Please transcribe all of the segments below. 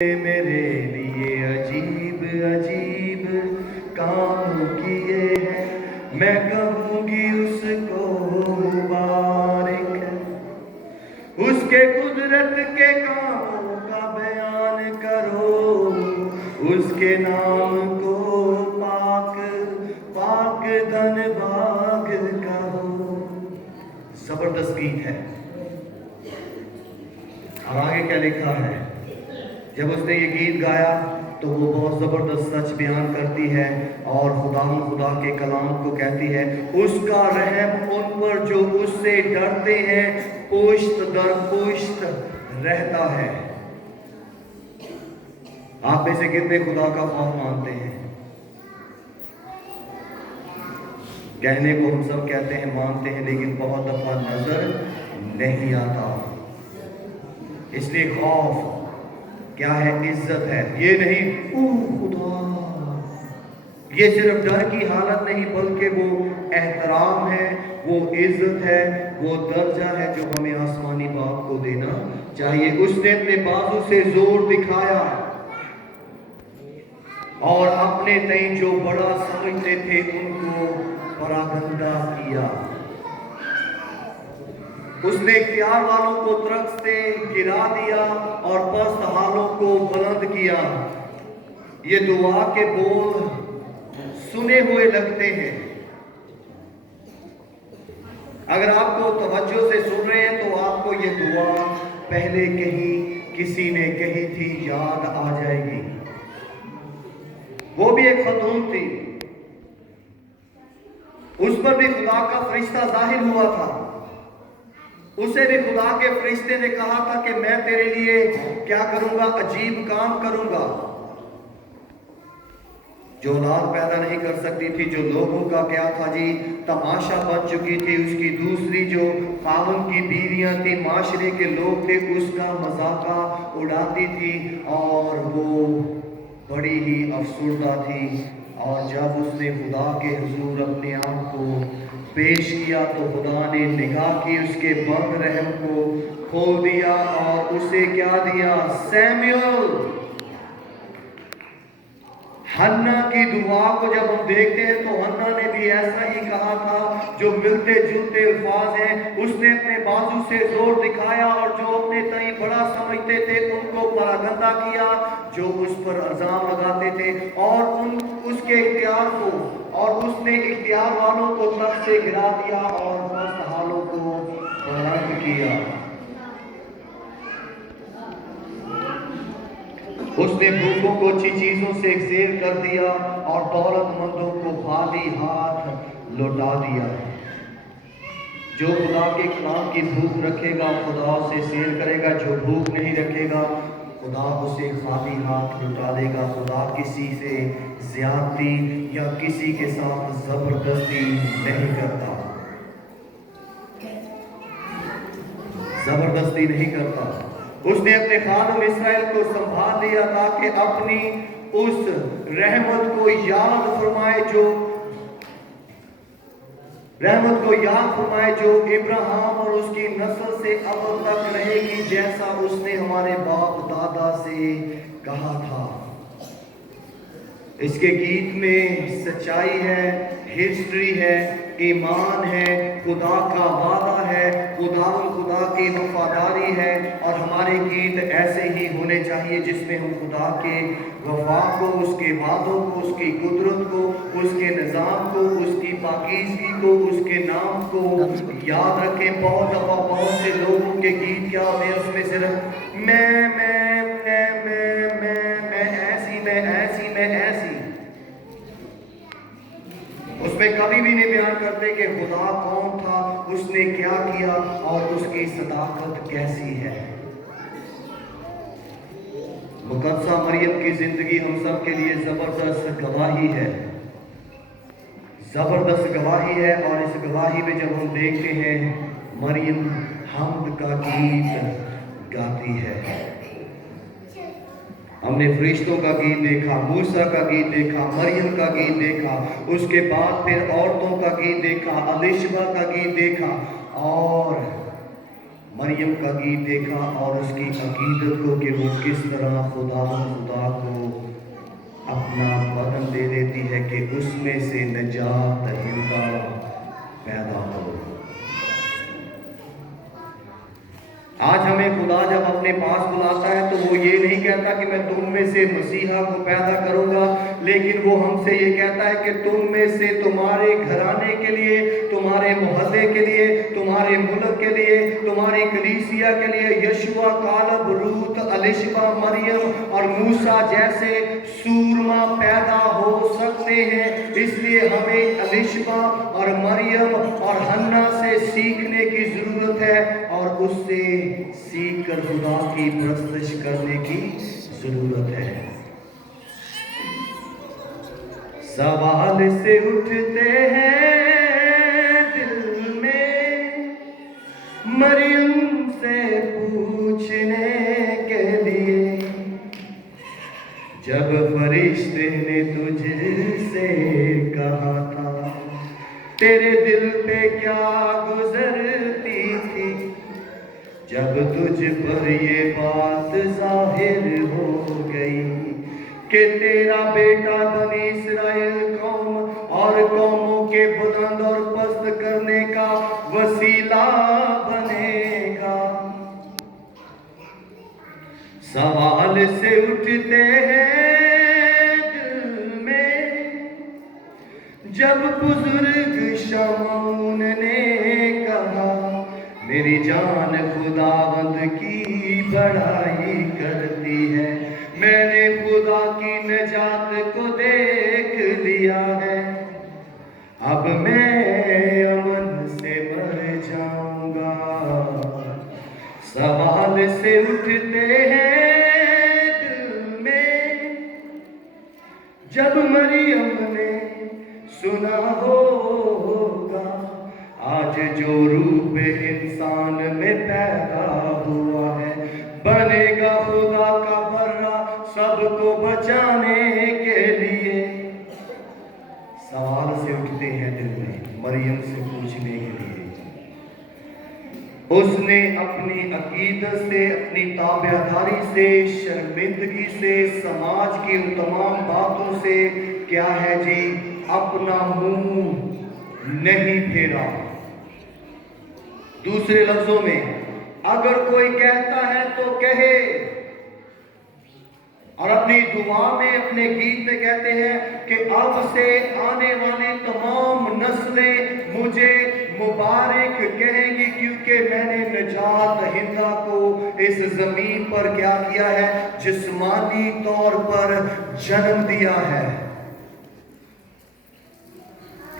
मेरे लिए अजीब अजीब काम किए हैं, मैं कहूँगी उसको मुबारक। उसके कुदरत के कामों का बयान करो, उसके नाम को पाक पाक धनबाग कहो। जबरदस्त गीत है। अब आगे क्या लिखा है? जब उसने ये गीत गाया तो वो बहुत ज़बरदस्त सच बयान करती है और खुदा के कलाम को कहती है, उसका रहम उन पर जो उससे डरते हैं पुश्त दर पुश्त रहता है। आप में से कितने खुदा का खौफ मानते हैं? कहने को हम सब कहते हैं मानते हैं, लेकिन बहुत दफा नजर नहीं आता। इसलिए खौफ क्या है? इज्जत है। ये नहीं खुदा, ये सिर्फ डर की हालत नहीं बल्कि वो एहतराम है, वो इज्जत है, वो दर्जा है जो हमें आसमानी बाप को देना चाहिए। उसने अपने बाजू से जोर दिखाया और अपने तय जो बड़ा समझते थे उनको परागंदा किया। उसने इख्तियार वालों को दरख्त से गिरा दिया और पस्त हालों को बुलंद किया। ये दुआ के बोल सुने हुए लगते हैं। अगर आपको तवज्जो से सुन रहे हैं तो आपको ये दुआ पहले कहीं किसी ने कही थी याद आ जाएगी। वो भी एक खतून थी, उस पर भी खुदा का फरिश्ता जाहिर हुआ था। उसे भी खुदा के फरिश्ते ने कहा था कि मैं तेरे लिए क्या करूंगा? अजीब काम करूंगा। जो औलाद पैदा नहीं कर सकती थी, जो लोगों का क्या था जी, तमाशा बन चुकी थी, उसकी दूसरी जो खावन की बीवियां थी, माशरे के लोग थे, उसका मजाका उड़ाती थी और वो बड़ी ही अफसुर्दा थी। और जब उसने खुदा के हुजूर अपने आप को पेश किया तो खुदा ने निगाह की, उसके बंद रहम को खोल दिया और उसे क्या दिया? सैमुएल। हन्ना की दुआ को जब हम देखते हैं तो हन्ना ने भी ऐसा ही कहा था, जो मिलते जुलते अल्फाज हैं। उसने अपने बाजू से जोर दिखाया और जो अपने तई बड़ा समझते थे उनको परागंदा किया, जो उस पर इल्जाम लगाते थे, और उसके इख्तियार को, और उसने इख्तियार वालों को तख्त से गिरा दिया और मस्त हालों को बुलंद किया। उसने भूखों को अच्छी चीजों से सेर कर दिया और दौलतमंदों को खाली हाथ लौटा दिया। जो खुदा के कलाम की भूख रखेगा खुदा उसे सेर करेगा, जो भूख नहीं रखेगा खुदा उसे खाली हाथ लौटा देगा। खुदा किसी से ज्यादती या किसी के साथ जबरदस्ती नहीं करता, जबरदस्ती नहीं करता। उसने अपने खादम इसराइल को संभाल लिया ताकि अपनी उस रहमत को याद फरमाए, जो इब्राहिम और उसकी नस्ल से अब तक रहेगी, जैसा उसने हमारे बाप दादा से कहा था। इसके गीत में सच्चाई है, हिस्ट्री है, ईमान है, खुदा का वादा है, खुदा की वफादारी है। और हमारे गीत ऐसे ही होने चाहिए जिसमें हम खुदा के वफा को, उसके वादों को, उसकी कुदरत को, उसके निज़ाम को, उसकी पाकीज़गी को, उसके नाम को याद रखें। बहुत दफा बहुत से लोगों के गीत क्या होते हैं, उसमें सिर्फ मैं ऐसी, उसमें कभी भी नहीं बयान करते कि खुदा कौन था, उसने क्या किया और उसकी सदाकत कैसी है। मुकद्दसा मरियम की जिंदगी हम सब के लिए जबरदस्त गवाही है, जबरदस्त गवाही है। और इस गवाही में जब हम देखते हैं मरियम हम्द का गीत गाती है। हमने फरिश्तों का गीत देखा, मूसा का गीत देखा, मरियम का गीत देखा, उसके बाद फिर औरतों का गीत देखा, अलिशबा का गीत देखा, और مریم کا گیت دیکھا اور اس کی عقیدت کو کہ وہ کس طرح خدا کو اپنا بدن دے دیتی ہے کہ اس میں سے نجات دہندہ پیدا ہو۔ آج ہمیں خدا جب اپنے پاس بلاتا ہے تو وہ یہ نہیں کہتا کہ میں تم میں سے مسیحا کو پیدا کروں گا، لیکن وہ ہم سے یہ کہتا ہے کہ تم میں سے تمہارے گھرانے کے لیے، تمہارے محلے کے لیے، تمہارے ملک کے لیے، تمہاری کلیسیا کے لیے یشوع، کالب، روت، الشبہ، مریم اور موسیٰ جیسے سورما پیدا ہو سکتے ہیں۔ اس لیے ہمیں الشبہ اور مریم اور حنا سے سیکھنے کی ضرورت ہے اور اس سے سیکھ کر خدا کی پرستش کرنے کی ضرورت ہے۔ سوال سے اٹھتے ہیں دل میں مریم سے پوچھنے کے لیے، جب فرشتے نے تجھ سے کہا تھا تیرے دل پہ کیا گزرتی تھی، جب تجھ پر یہ بات ظاہر ہو گئی کہ تیرا بیٹا بنی اسرائیل قوم اور قوموں کے بلند اور پست کرنے کا وسیلہ بنے گا۔ سوال سے اٹھتے ہیں دل میں جب بزرگ شمعون نے کہا میری جان خداوند کی بڑائی کرتی ہے، میں نے خدا کی نجات کو دیکھ لیا ہے، اب میں امن سے مر جاؤں گا۔ سوال سے اٹھتے ہیں دل میں جب مریم نے سنا ہوگا آج جو روپ انسان میں پیدا ہوا ہے، بنے گا خدا کا برا سب کو بچانے کے لیے۔ سوال سے اٹھتے ہیں دل میں مریم سے پوچھنے کے لیے۔ اس نے اپنی عقیدت سے، اپنی تابعداری سے، شرمندگی سے، سماج کی ان تمام باتوں سے کیا ہے جی اپنا منہ نہیں پھیرا۔ دوسرے لفظوں میں اگر کوئی کہتا ہے تو کہے، اور اپنی دعا میں اپنے گیت میں کہتے ہیں کہ اب سے آنے والی تمام نسلیں مجھے مبارک کہیں گی کیونکہ میں نے نجات دہندہ کو اس زمین پر کیا کیا ہے، جسمانی طور پر جنم دیا ہے۔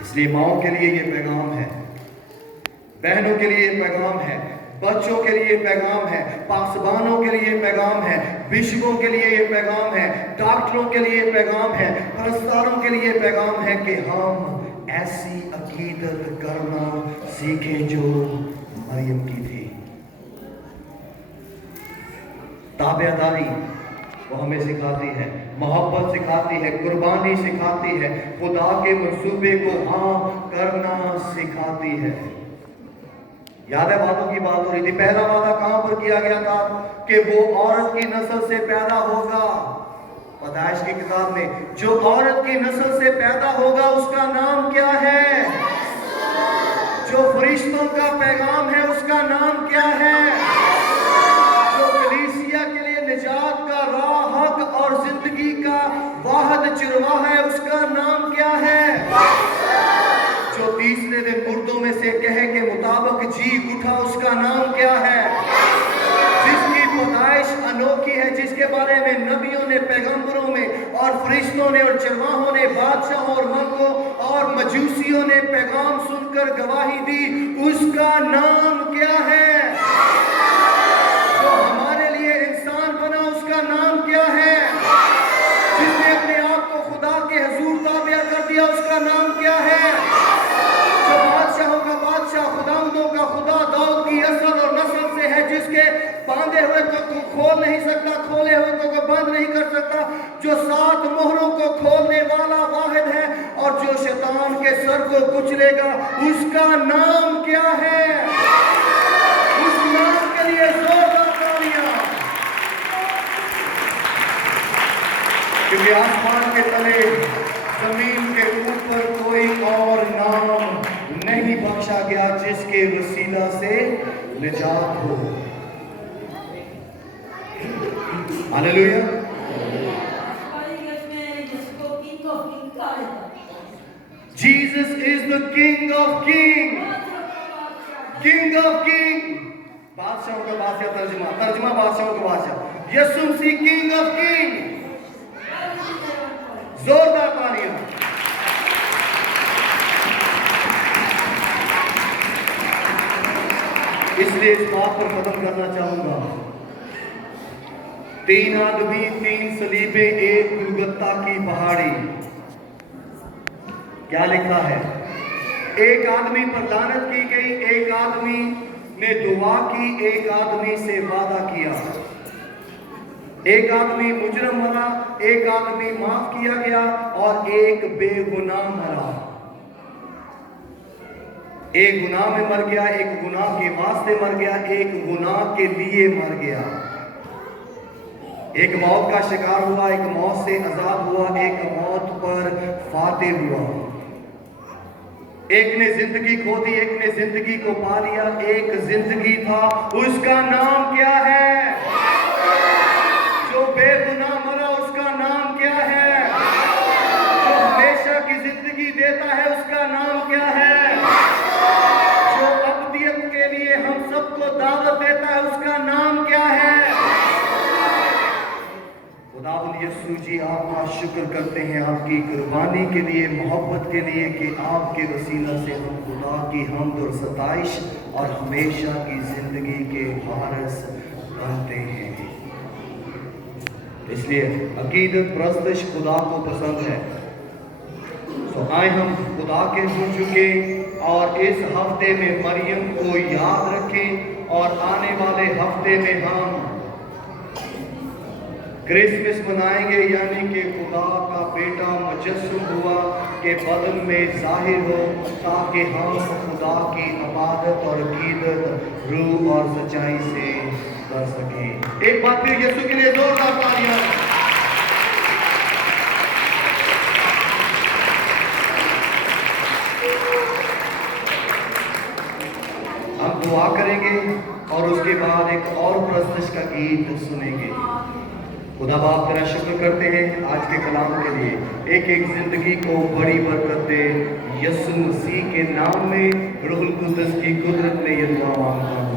اس لیے ماؤں کے لیے یہ پیغام ہے، بہنوں کے لیے یہ پیغام ہے، بچوں کے لیے پیغام ہے، پاسبانوں کے لیے پیغام ہے، بشپوں کے لیے یہ پیغام ہے، ڈاکٹروں کے لیے پیغام ہے، پرستاروں کے لیے پیغام ہے کہ ہم ایسی عقیدت کرنا سیکھیں جو مریم کی تھی۔ تابعداری وہ ہمیں سکھاتی ہے، محبت سکھاتی ہے، قربانی سکھاتی ہے، خدا کے منصوبے کو ہاں کرنا سکھاتی ہے۔ یاد ہے وعدوں کی بات ہو رہی تھی، پہلا وعدہ کہاں پر کیا گیا تھا کہ وہ عورت کی نسل سے پیدا ہوگا۔ پیدائش کی کتاب میں جو عورت کی نسل سے پیدا ہوگا اس کا نام کیا ہے؟ جو فرشتوں کا پیغام ہے اس کا نام کیا ہے؟ جو کلیسیا کے لیے نجات کا راہ، حق اور زندگی کا واحد چرواہ ہے اس کا نام کیا ہے؟ جو تیسرے دن مردوں میں سے کہے کے مطابق جی اٹھا اس کا نام کیا ہے؟ جس کی پیدائش انوکھی ہے، جس کے بارے میں نبیوں نے، پیغمبروں میں اور فرشتوں نے اور چرواہوں نے، بادشاہوں اور ملکوں اور مجوسیوں نے پیغام سن کر گواہی دی، اس کا نام کیا ہے؟ جو ہمارے لیے انسان بنا اس کا نام کیا ہے؟ جس نے اپنے آپ کو خدا کے حضور تابع کر دیا اس کا نام کیا ہے؟ جو بادشاہوں کا بادشاہ، خداوندوں کا خدا، داؤد کی اصل اور نسل سے ہے، جس کے باندھے ہوئے کو کوئی کھول نہیں سکتا، کھولے ہوئے کو کوئی بند نہیں کر سکتا، جو 7 مہروں کو کھولنے والا واحد ہے اور جو شیطان کے سر کو کچلے گا، اس کا نام کیا ہے؟ اس نام लिए जोरदार तालियां। क्योंकि आसमान के तले, जमीन के ऊपर कोई और नाम नहीं बख्शा गया जिसके वसीला से निजात हो। Hallelujah. Jesus is the King of Kings. King of Kings. बादशाहों का बादशाह, तर्जुमा बादशाहों का बादशाह। यीशु मसीह King of Kings। जोरदार तालियां। इसलिए इस बात पर खत्म करना चाहूंगा, 3 आदमी, 3 सलीबें, एक गुलगुता की पहाड़ी। क्या लिखा है? एक आदमी पर लानत की गई, एक आदमी ने दुआ की, एक आदमी से वादा किया, एक आदमी मुजरम मरा, एक आदमी माफ किया गया और एक बेगुनाह मरा। एक गुनाह में मर गया, एक गुनाह के वास्ते मर गया, एक गुनाह के लिए मर गया। एक मौत का शिकार हुआ, एक मौत से आजाद हुआ, एक मौत पर फातेह हुआ। एक ने जिंदगी खो दी, एक ने जिंदगी को पा लिया। एक जिंदगी था, उसका नाम क्या है? जो बेगुनाह मरा, उसका नाम क्या है? जो हमेशा की जिंदगी देता है, उसका नाम क्या है? जो अब्दियत के लिए हम सबको दावत देता है, उसका नाम क्या है? खुदावंद यीशु जी, आपका शुक्र करते हैं आपकी कुर्बानी के लिए, मोहब्बत के लिए, कि आपके वसीला से हम खुदा की हम्द और सताइश और हमेशा की जिंदगी के वारिस बनते हैं। इसलिए अकीदत प्रस्तश खुदा को पसंद है। तो आए हम खुदा के हो चुके और इस हफ्ते में मरियम को याद रखें और आने वाले हफ्ते में हम क्रिसमस मनाएंगे, यानी कि खुदा का बेटा मुजस्सम हुआ के बदन में जाहिर हो, ताकि हम खुदा की इबादत और अकीदत रूह और सच्चाई से कर सकें। एक बार फिर यीशु के लिए जोरदार तालियां। हम दुआ करेंगे और उसके बाद एक और प्रस्तश का गीत सुनेंगे। खुदा बाप तेरा शुक्र करते हैं आज के कलाम के लिए, एक एक जिंदगी को बड़ी बरकत दे। यीशु मसीह के नाम में रूहुल कुद्दस की कुदरत में ये दुआ मांगता हूं।